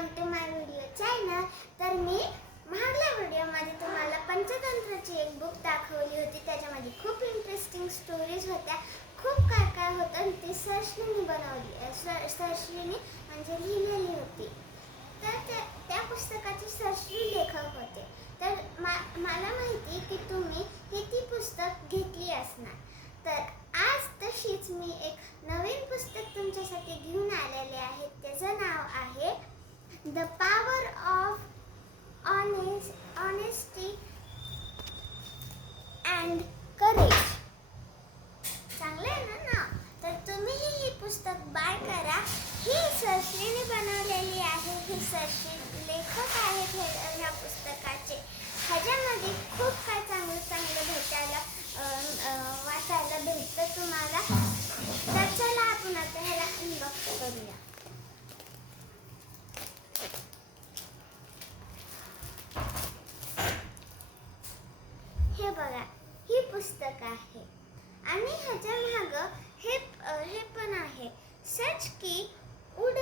Welcome to my video channel. तर मी मागल्या व्हिडिओमध्ये तुम्हाला पंचतंत्राची एक बुक दाखवली होती. त्याच्यामध्ये खूप इंटरेस्टिंग स्टोरीज होत्या, खूप काय काय होतं. ती सर्शनी बनवली, सर्शनी म्हणजे लिहिलेली होती. तर त्या पुस्तकाचे सर्श्री लेखक होते. तर मला माहिती की तुम्ही ती पुस्तक घेतली असणार. तर आज तशीच मी एक नवीन पुस्तक तुमच्यासाठी घेऊन आलेले आहे. त्याचं नाव आहे the power of honesty and courage. चांगलं आहे ना नाव? तर तुम्हीही ही पुस्तक बाय करा. ही सर्श्रीने बनवलेली आहे. ही सर्श्री लेखक आहेत ह्या पुस्तकाचे. ह्याच्यामध्ये खूप काय चांगलं भेटायला वाचायला भेटतं तुम्हाला. तर चला आपण आता ह्याला अनबॉक्स करूया. हे बघा, ही पुस्तक आहे आणि ह्याच्या मागं हे पण आहे. सच की उड